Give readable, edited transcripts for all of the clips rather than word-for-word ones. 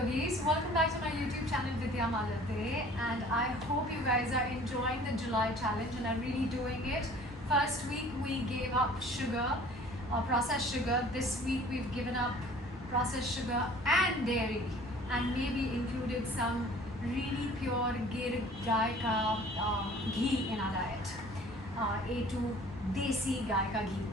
yogis, welcome back to my YouTube channel VIDYAMALAVADE, and I hope you guys are enjoying the July challenge and are really doing it. First week we gave up sugar, processed sugar. This week we've given up processed sugar and dairy, and maybe included some really pure गाय का ghee in our diet. A2 desi गाय का ghee.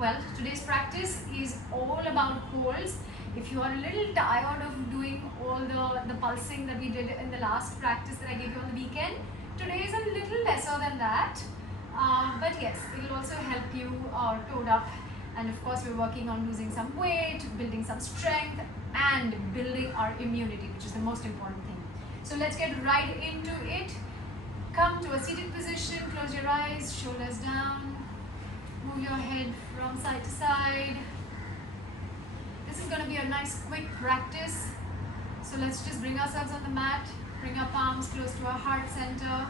Well, today's practice is all about holds. If you are a little tired of doing all the pulsing that we did in the last practice that I gave you on the weekend, today is a little lesser than that. But yes, it will also help you tone up. And of course, we're working on losing some weight, building some strength, and building our immunity, which is the most important thing. So let's get right into it. Come to a seated position, close your eyes, shoulders down, move your head from side to side. This is going to be a nice quick practice. So let's just bring ourselves on the mat, bring our palms close to our heart center,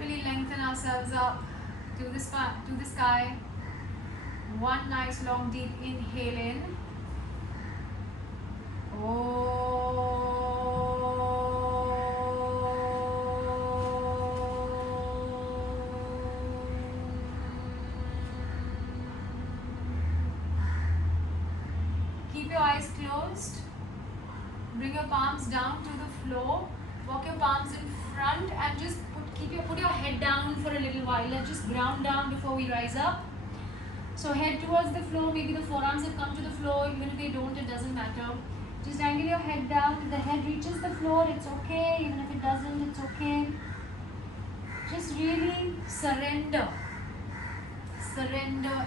really lengthen ourselves up to the sky. One nice long deep inhale in. Keep your eyes closed. Bring your palms down to the floor. Walk your palms in front and just put your head down for a little while. Let's just ground down before we rise up. So head towards the floor. Maybe the forearms have come to the floor. Even if they don't, it doesn't matter. Just angle your head down. If the head reaches the floor, it's okay. Even if it doesn't, it's okay. Just really surrender. Surrender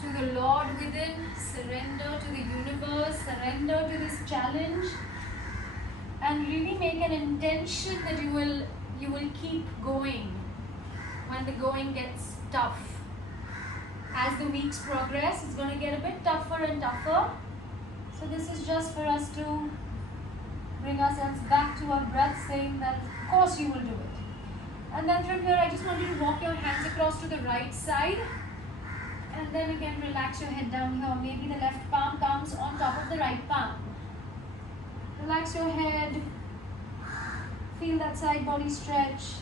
to the Lord within. Surrender to the universe. Surrender to this challenge. And really make an intention that you will keep going when the going gets tough. As the weeks progress, it's going to get a bit tougher and tougher. So this is just for us to bring ourselves back to our breath, saying that of course you will do it. And then from here, I just want you to walk your hands across to the right side. And then again, relax your head down here. Maybe the left palm comes on top of the right palm. Relax your head. Feel that side body stretch.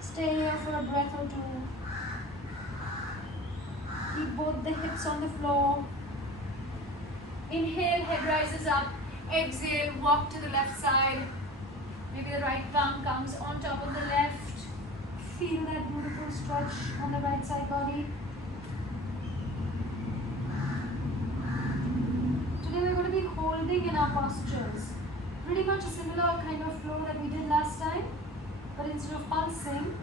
Stay here for a breath or two. Keep both the hips on the floor. Inhale, head rises up. Exhale, walk to the left side. Maybe the right palm comes on top of the left. Feel that beautiful stretch on the right side body. Today we're going to be holding in our postures. Pretty much a similar kind of flow that we did last time, but instead of pulsing,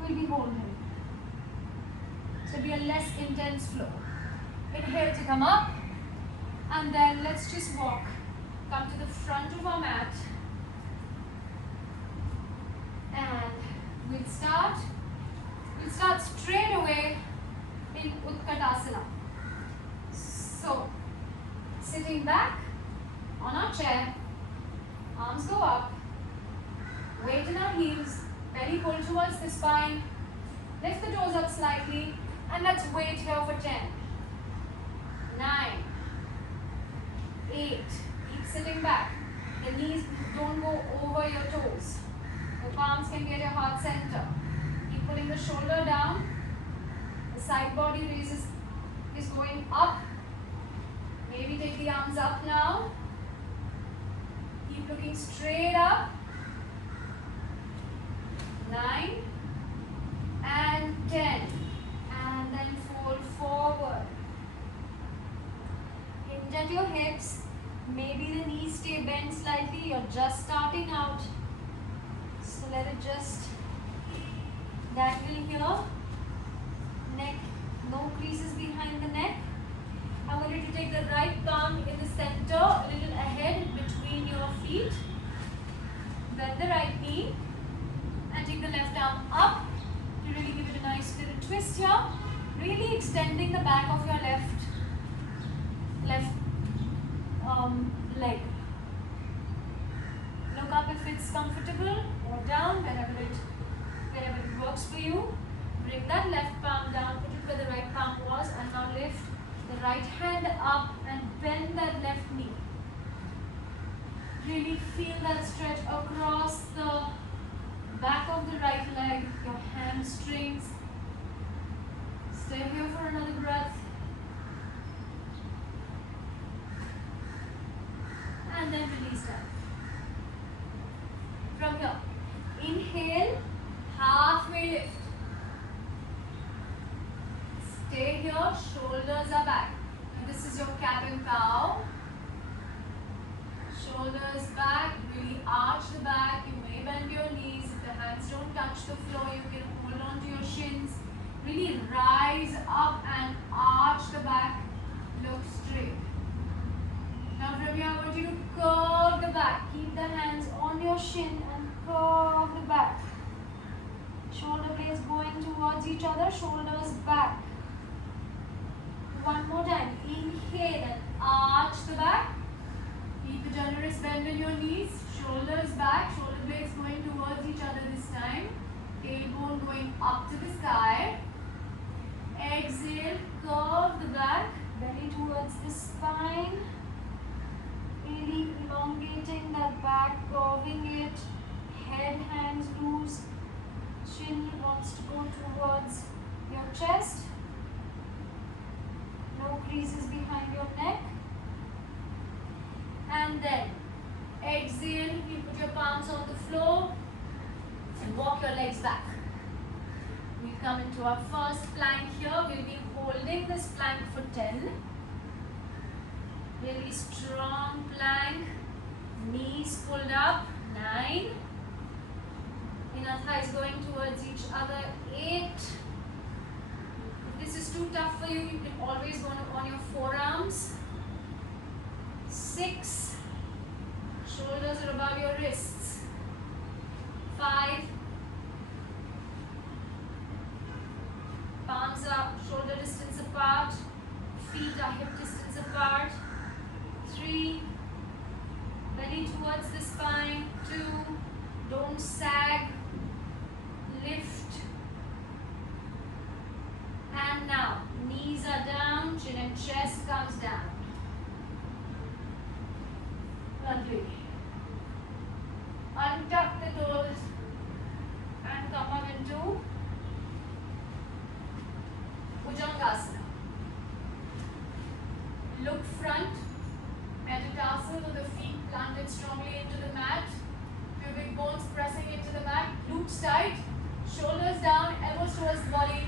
we'll be holding. So it'll be a less intense flow. Inhale to come up, and then let's just walk. Come to the front of our mat, and we'll start straight away in Utkatasana. So, sitting back on our chair, arms go up, weight in our heels, belly pull towards the spine, lift the toes up slightly, and let's wait here for 10, 9, 8, keep sitting back, the knees don't go over your toes, your palms can be at your heart center, keep pulling the shoulder down, the side body raises is going up. Maybe take the arms up now. Keep looking straight up. 9 and 10. And then fold forward. Hinge at your hips. Maybe the knees stay bent slightly. You're just starting out. So let it just dangle here. Neck, no creases behind the neck. I want you to take the right palm in the center, a little ahead between your feet. Bend the right knee and take the left arm up to really give it a nice little twist here. Really extending the back of your left leg. Look up if it's comfortable or down, wherever it works for you. Bring that left palm down, put it where the right palm was, and now lift the right hand up and bend that left knee. Really feel that stretch across the back of the right leg, your hamstrings. Stay here for another breath. And then release that. From here, inhale, halfway lift. Stay here, shoulders are back. This is your cat and cow. Shoulders back, really arch the back. You may bend your knees. If the hands don't touch the floor, you can hold on to your shins. Really rise up and arch the back. Look straight. Now from here, I want you to curve the back. Keep the hands on your shin and curve the back. Shoulder blades going towards each other, shoulders back. One more time. Inhale and arch the back. Keep a generous bend in your knees. Shoulders back. Shoulder blades going towards each other this time. Tailbone going up to the sky. Exhale. Curve the back. Belly towards the spine. Really elongating that back. Curving it. Head, hands loose. Chin wants to go towards your chest. No creases behind your neck. And then exhale, you put your palms on the floor and walk your legs back. We'll come into our first plank here. We'll be holding this plank for 10. Really strong plank. Knees pulled up. 9. Inner thighs going towards each other. 8. If this is too tough for you, you can always go on your forearms. 6. Shoulders are above your wrists. 5. Palms are shoulder distance apart. Feet are hip distance apart. 3. Belly towards the spine. 2. Don't sag. Lift. And now, knees are down, chin and chest comes down. Lovely. Untuck the toes and come up into Bhujangasana. Look front, metatarsal with the feet planted strongly into the mat. Pubic bones pressing into the mat. Glutes tight. Shoulders down, elbows towards the body.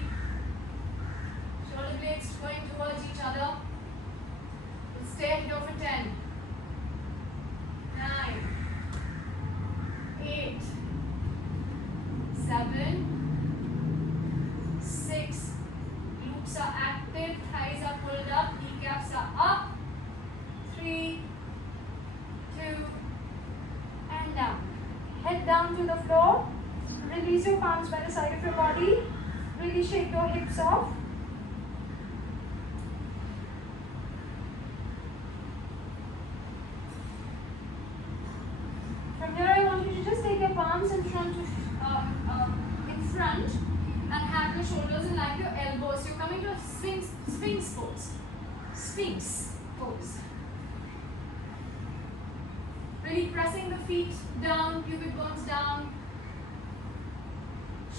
Shoulder blades going towards each other. We'll stay here for 10. 9. 8. 7. 6. Glutes are active, thighs are pulled up, kneecaps are up. 3. 2. And down. Head down to the floor. Release your palms by the side of your body. Really shake your hips off. From here, I want you to just take your palms in front and have your shoulders in line with your elbows. You're coming to a Sphinx pose. Sphinx pose. Really pressing the feet down, pubic bones down.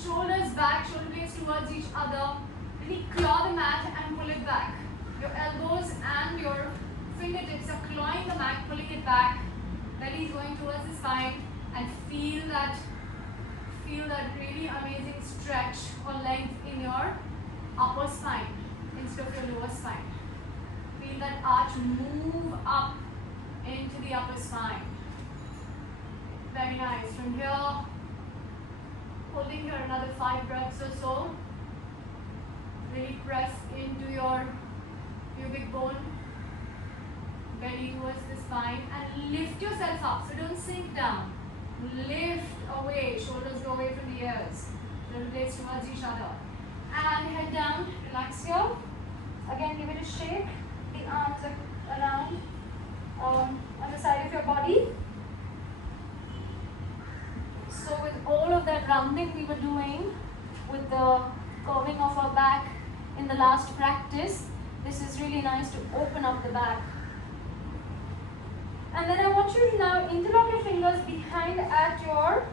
Shoulders back, shoulder blades towards each other. Really claw the mat and pull it back. Your elbows and your fingertips are clawing the mat, pulling it back. Belly is going towards the spine, and feel that really amazing stretch or length in your upper spine instead of your lower spine. Feel that arch move up into the upper spine. Very nice. From here, holding here another 5 breaths or so. Really press into your pubic bone, belly towards the spine, and lift yourself up. So don't sink down. Lift away. Shoulders go away from the ears. Shoulder blades towards each other. And head down. Relax here. Again, give it a shake. The arms are around on the side of your body. So with all of that rounding we were doing with the curving of our back in the last practice, this is really nice to open up the back And then I want you to now interlock your fingers behind at your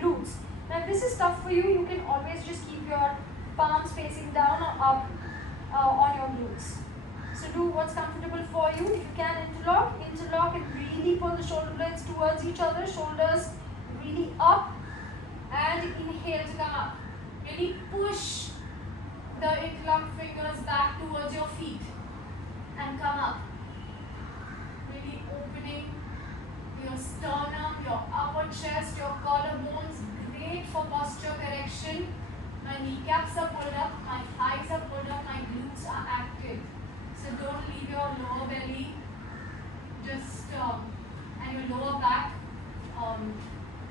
glutes. Now if this is tough for you, you can always just keep your palms facing down or up on your glutes. So do what's comfortable for you. If you can interlock and really pull the shoulder blades towards each other, shoulders really up, and inhale to come up. Really push the interlocked fingers back towards your feet and come up. Really opening your sternum, your upper chest, your collarbones. Great for posture correction. My kneecaps are pulled up, my thighs are pulled up, my glutes are active. So don't leave your lower belly and your lower back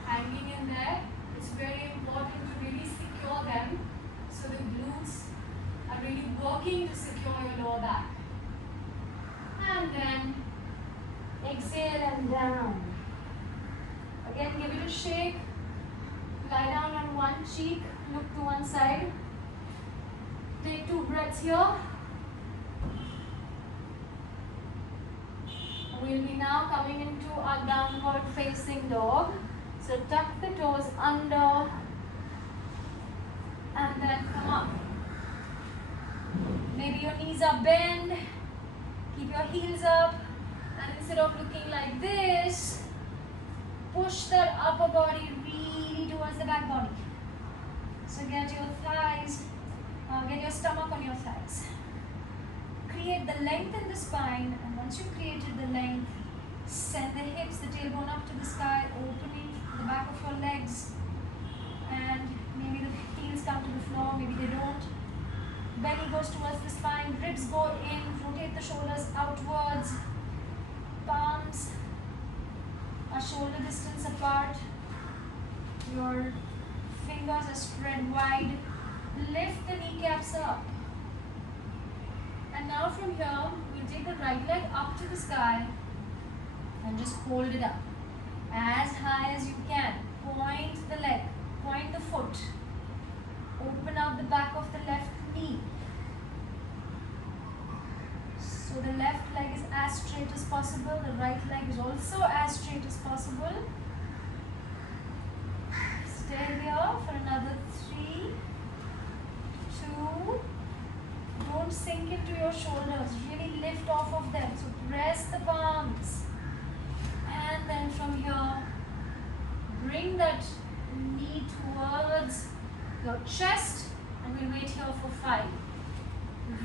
hanging in there. It's very important to really secure them so the glutes are really working to secure your lower back. And then exhale and down. Again, give it a shake. Lie down on one cheek, look to one side. Take 2 breaths here. We'll be now coming into our downward facing dog. So tuck the toes under and then come up. Maybe your knees are bent. Keep your heels up, and instead of looking like this, push that upper body really towards the back body. So get your thighs, get your stomach on your thighs. Create the length in the spine, and once you've created the length, send the hips, the tailbone up to the sky, opening the back of your legs, and maybe the heels come to the floor, maybe they don't. Belly goes towards the spine, ribs go in, rotate the shoulders outwards, palms are shoulder distance apart, your fingers are spread wide, lift the kneecaps up. And now from here, we'll take the right leg up to the sky and just hold it up as high as you can. Point the leg, point the foot, open up the back of the left knee. So the left leg is as straight as possible, the right leg is also as straight as possible. Stay here for another 3, 2. Don't sink into your shoulders, really lift off of them. So press the palms. And then from here, bring that knee towards your chest, and we'll wait here for 5.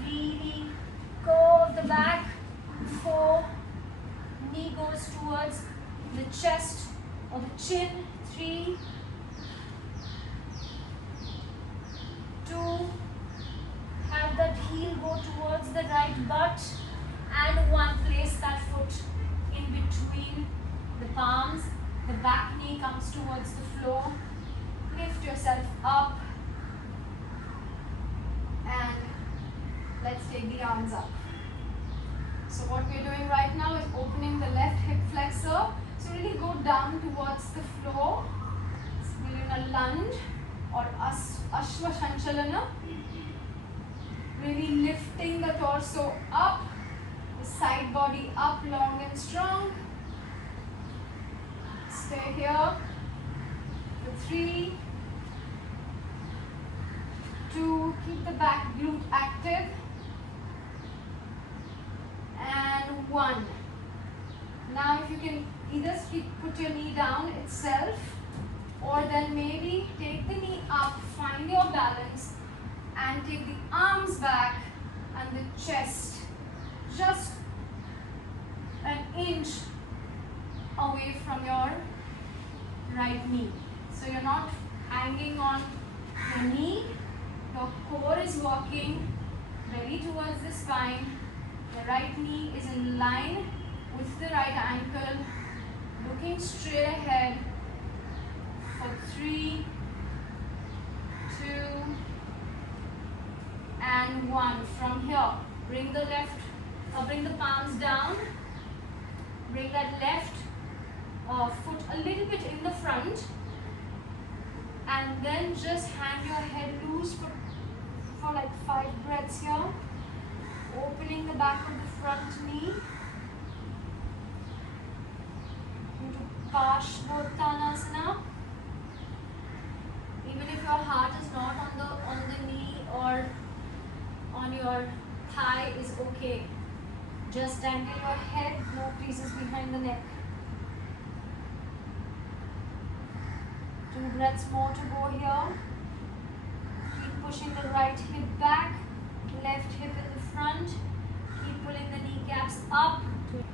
Really curve the back. 4, knee goes towards the chest or the chin. 3, 2, have that heel go towards the right butt, and 1, place that foot in between the palms. The back knee comes towards the floor. Lift yourself up, and let's take the arms up. So what we're doing right now is opening the left hip flexor. So really go down towards the floor. So we're in a lunge or Ashwa Sanchalana. Really lifting the torso up, the side body up, long and strong. Stay here for 3, 2, keep the back glute active, and 1. Now if you can either put your knee down itself, or then maybe take the knee up, find your balance, and take the arms back and the chest just an inch away from your right knee. So you're not hanging on the knee, your core is walking very towards the spine, the right knee is in line with the right ankle, looking straight ahead for 3, 2, and 1. From here, bring the palms down, bring that left foot a little bit in the front, and then just hang your head loose for like 5 breaths here, opening the back of the front knee, Just dangle your head, no creases behind the neck. 2 breaths more to go here. Keep pushing the right hip back, left hip in the front. Keep pulling the kneecaps up.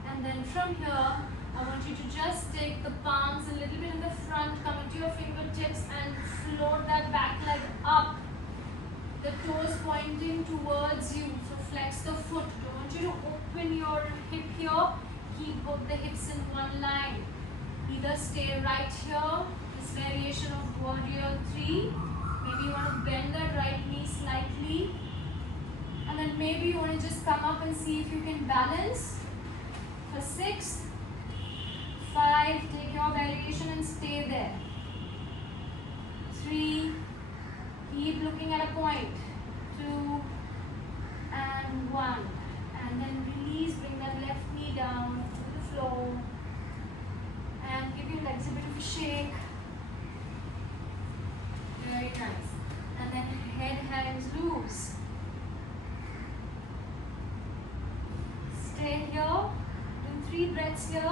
And then from here, I want you to just take the palms a little bit in the front, come into your fingertips and float that back leg up. The toes pointing towards you, so flex the foot. I want you to open your hip here, keep both the hips in one line. Either stay right here, this variation of warrior 3. Maybe you want to bend that right knee slightly. And then maybe you want to just come up and see if you can balance. For 6, 5, take your variation and stay there. 3, keep looking at a point. 2 and 1. And then release, bring that left knee down to the floor. And give your legs a bit of a shake. Very nice. And then head hangs loose. Stay here. Do 3 breaths here. I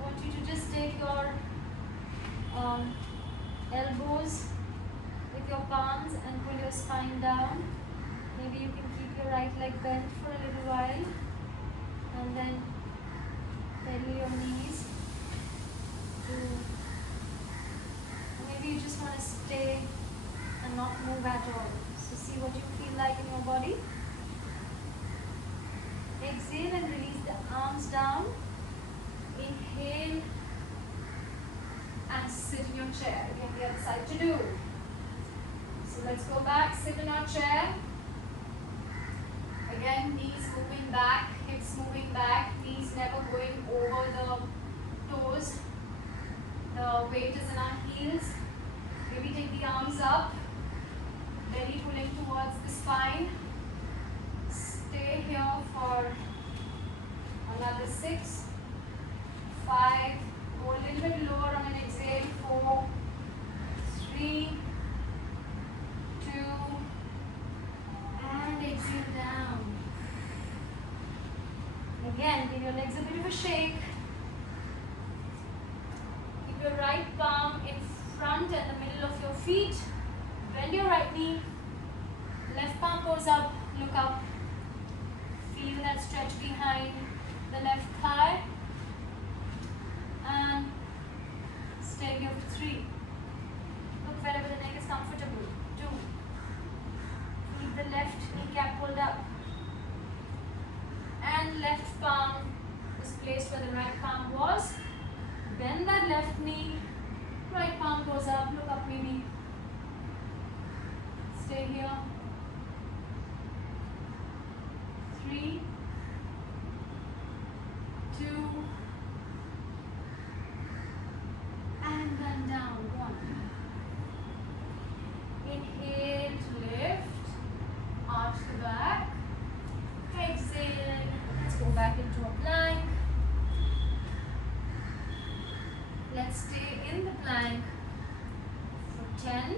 want you to just take your elbows with your palms and pull your spine down. Maybe you can keep your right leg bent for a little while. And then pedal your knees to, maybe you just want to stay and not move at all. So see what you feel like in your body. Exhale and release the arms down. Inhale and sit in your chair. Again, the other side to do. So let's go back, sit in our chair. Again, knees moving back, hips moving back, knees never going over the toes. The weight is in our heels. Maybe take the arms up, belly pulling towards the spine. Stay here for another 6, 5, go a little bit lower on an exhale. 4, 3, 2, and exhale down. Again, give your legs a bit of a shake. Keep your right palm in front and the middle of your feet. Bend your right knee. Left palm goes up, look up. Feel that stretch behind the left thigh. And stay here for 3. Look wherever the neck is comfortable. 2. Keep the left kneecap pulled up. And left palm is placed where the right palm was. Bend that left knee. Right palm goes up, look up maybe. Stay here. 3, 2, and then down. 1. Inhale to lift, arch the back. Exhale. Let's go back into a plank. Let's stay in the plank for 10,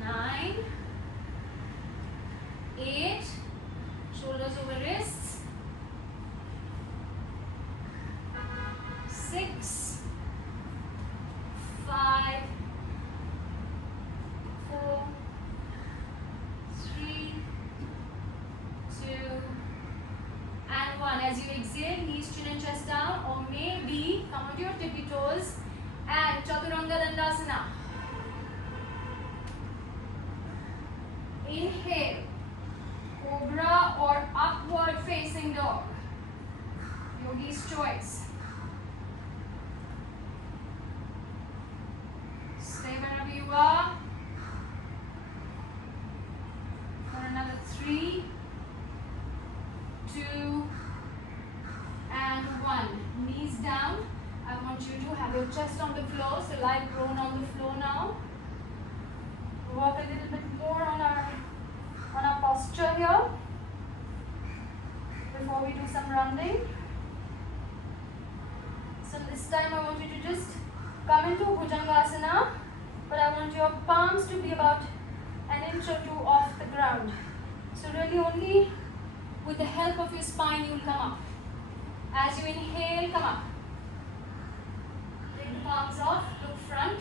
9, 8, shoulders over wrists, 6, 5, 4, 3, 2, and 1. As you exhale, knees, chin and chest down, or maybe come onto your tippy toes and Chaturanga Dandasana. Inhale, Cobra or upward facing dog. Yogi's choice. Stay wherever you are. For another 3, 2, and 1. Knees down. I want you to have your chest on the floor, so lie prone on the floor now. Work a little bit more on our posture here before we do some rounding. So this time I want you to just come into Bhujangasana, but I want your palms to be about an inch or 2 off the ground. So really only With the help of your spine, you'll come up. As you inhale, come up. Take the palms off, look front.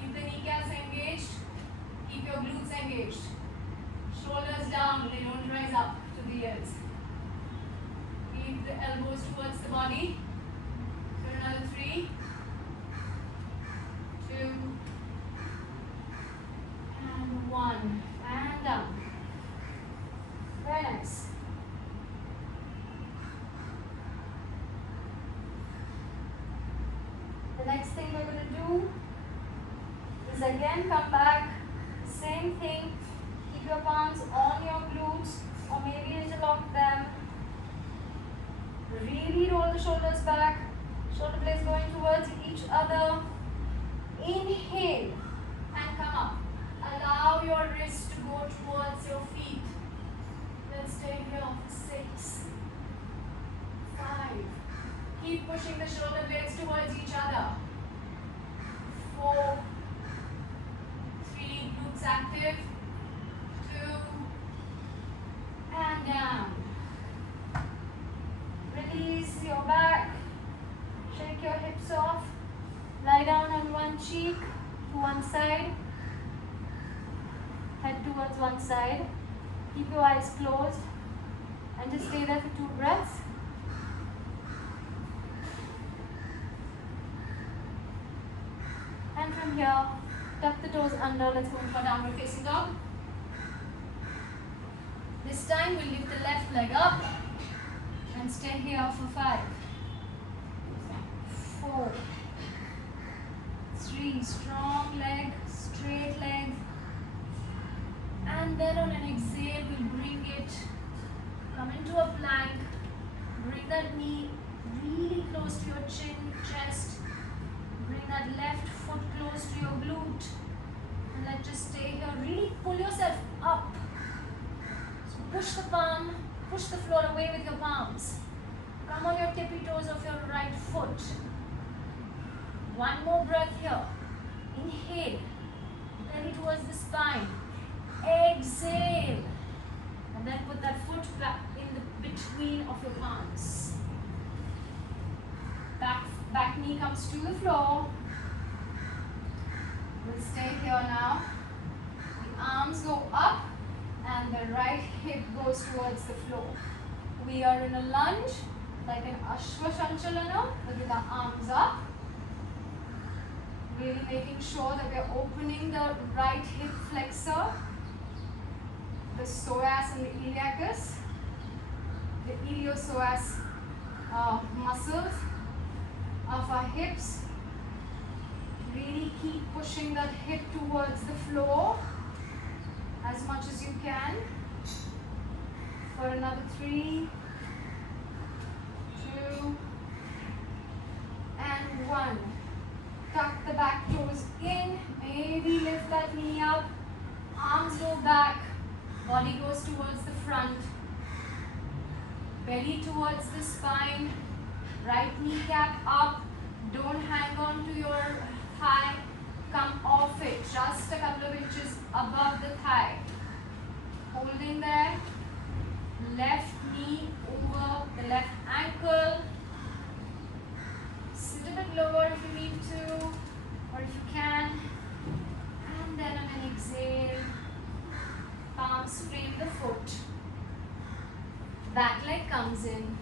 Keep the kneecaps engaged. Keep your glutes engaged. Shoulders down, they don't rise up to the ears. Keep the elbows towards the body. For another 3, 2, and 1. And down. Very nice. The next thing we're going to do is again come back. Same thing. Keep your palms on your glutes or maybe interlock them. Really roll the shoulders back. Shoulder blades going towards each other. Inhale and come up. Allow your wrist to go towards your feet. Let's stay here for 6, 5. Keep pushing the shoulder blades towards each other. 4, 3, glutes active. 2, and down. Release your back. Shake your hips off. Lie down on one cheek to one side. Head towards one side. Keep your eyes closed and just stay there for 2 breaths. And from here, tuck the toes under. Let's go for downward facing dog. This time we'll lift the left leg up and stay here for 5, 4, 3. Strong leg, straight leg. And then on an exhale, we'll bring it, come into a plank, bring that knee really close to your chin, chest, bring that left foot close to your glute, and let's just stay here, really pull yourself up. So push the palm, push the floor away with your palms, come on your tippy toes of your right foot. One more breath here, inhale, belly towards the spine. Exhale, and then put that foot back in the between of your palms. Back knee comes to the floor. We'll stay here now. The arms go up and the right hip goes towards the floor. We are in a lunge, like an Ashwashanchalana, but with our arms up. Really making sure that we are opening the right hip flexor, the psoas and the iliacus, the iliopsoas muscles of our hips. Really keep pushing that hip towards the floor as much as you can. For another 3, 2, and 1. Tuck the back toes in, maybe lift that knee up, arms go back. Body goes towards the front, belly towards the spine, right kneecap up, don't hang on to your thigh, come off it, just a couple of inches above the thigh. Holding there, left knee over the left ankle, sit a bit lower if you need to, or if you can, and then on an exhale, palms frame the foot, back leg comes in,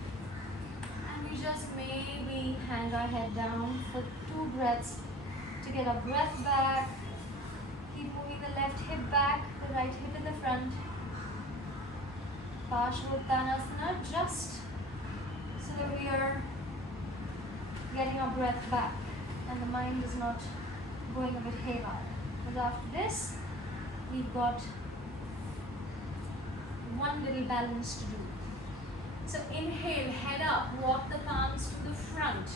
and we just maybe hang our head down for 2 breaths to get our breath back. Keep moving the left hip back, the right hip in the front. Parshvottanasana, just so that we are getting our breath back and the mind is not going a bit haywire. But after this, we've got one little balance to do. So inhale, head up, walk the palms to the front.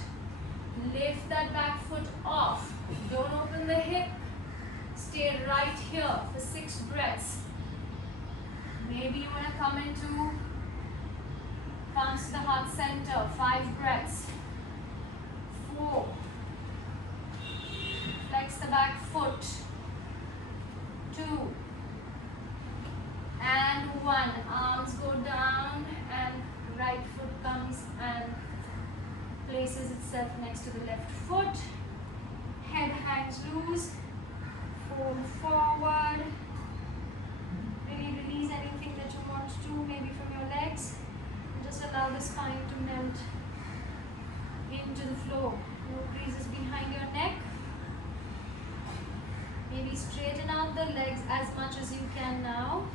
Lift that back foot off. Don't open the hip. Stay right here for 6 breaths. Maybe you want to come into palms to the heart center, 5 breaths. 4. Flex the back foot. 2. And 1. Arms go yourself next to the left foot. Head hangs loose. Fold forward. Really release anything that you want to, maybe from your legs. And just allow the spine to melt into the floor. No creases behind your neck. Maybe straighten out the legs as much as you can now.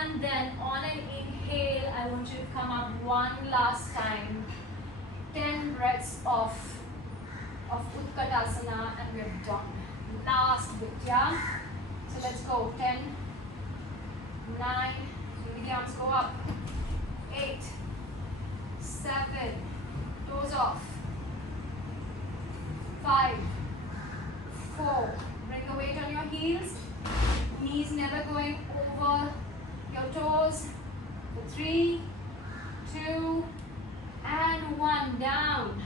And then on an inhale, I want you to come up one last time. 10 breaths of Utkatasana and we're done. Last bit, yeah? So let's go. 10, 9, so the arms go up. 8, 7, toes off. 5, 4, bring the weight on your heels. Knees never going over your toes. 3, 2, and 1. Down.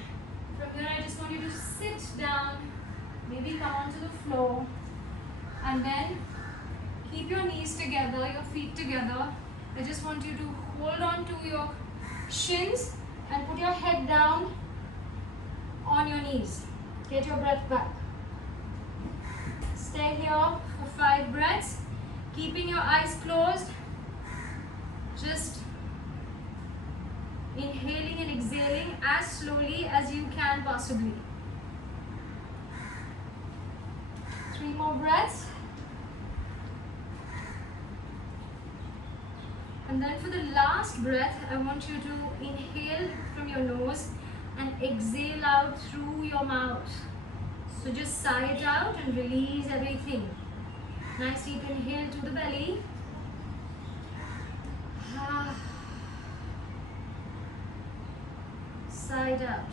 From here, I just want you to sit down. Maybe come onto the floor. And then keep your knees together, your feet together. I just want you to hold on to your shins and put your head down on your knees. Get your breath back. Stay here for 5 breaths. Keeping your eyes closed. Just inhaling and exhaling as slowly as you can possibly. 3 more breaths. And then for the last breath, I want you to inhale from your nose and exhale out through your mouth. So just sigh it out and release everything. Nice deep inhale to the belly. Side out.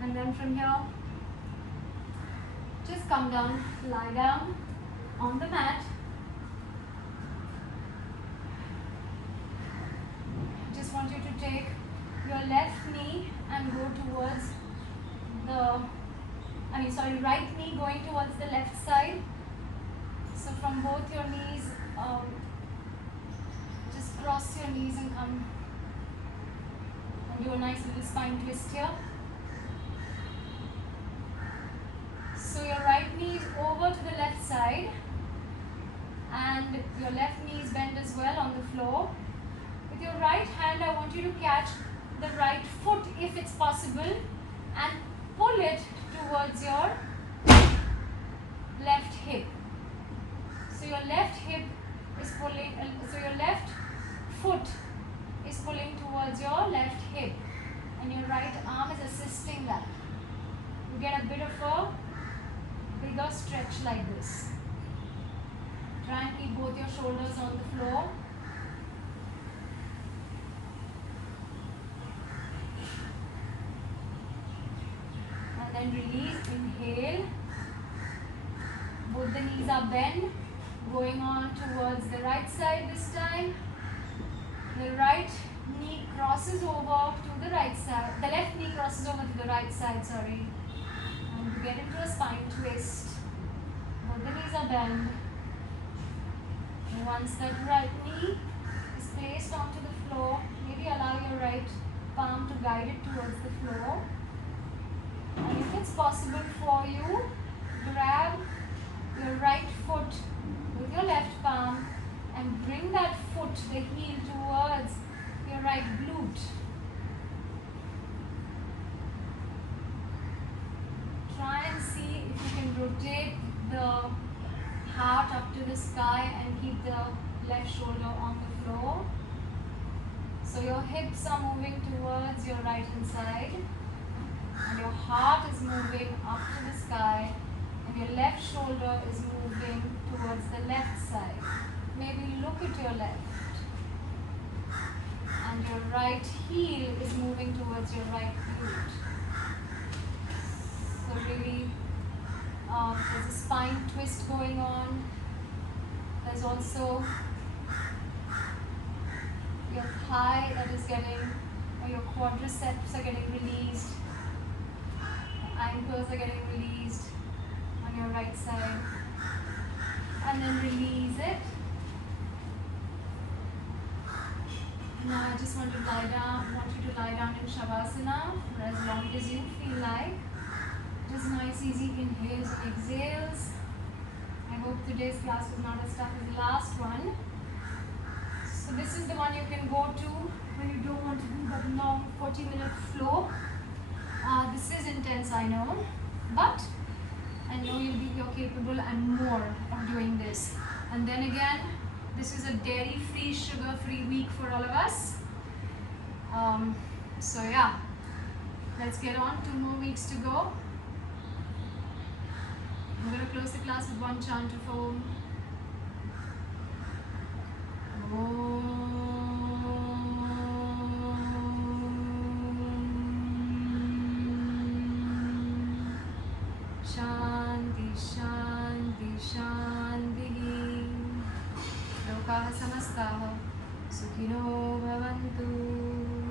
And then from here, just come down, lie down on the mat. Just want you to take your left knee and go towards right knee going towards the left side. So from both your knees, just cross your knees and come and do a nice little spine twist here. So your right knee is over to the left side and your left knee is bent as well on the floor. With your right hand, I want you to catch the right foot if it's possible and pull it towards your left hip. So your left hip is pulling, so your left foot is pulling towards your left hip and your right arm is assisting that. You get a bit of a bigger stretch like this. Try and keep both your shoulders on the floor. And then release, inhale. Both the knees are bent, going on towards the right side this time. The right knee crosses over to the right side. The left knee crosses over to the right side, sorry. And you get into a spine twist. Both the knees are bent. And once that right knee is placed onto the floor, maybe allow your right palm to guide it towards the floor. And if it's possible for you, grab your right foot with your left palm and bring that foot, the heel, towards your right glute. Try and see if you can rotate the heart up to the sky and keep the left shoulder on the floor. So your hips are moving towards your right hand side and your heart is moving up to the sky and your left shoulder is moving towards the left side. Maybe look at your left and your right heel is moving towards your right glute. So really there's a spine twist going on. There's also your thigh that is getting, or your quadriceps are getting released. Your ankles are getting released on your right side. And then release it. Now I just want to lie down. Want you to lie down in Shavasana for as long as you feel like. Just nice, easy inhales and exhales. I hope today's class was not as tough as the last one. So this is the one you can go to when you don't want to do that long 40-minute flow. This is intense, I know, but I know you're capable and more of doing this. And then again, this is a dairy-free, sugar-free week for all of us. So yeah, let's get on. 2 more weeks to go. I'm going to close the class with one chant of Om. Shanti, Shanti, Shanti. Lokaha samastaha Sukhino bhavantu.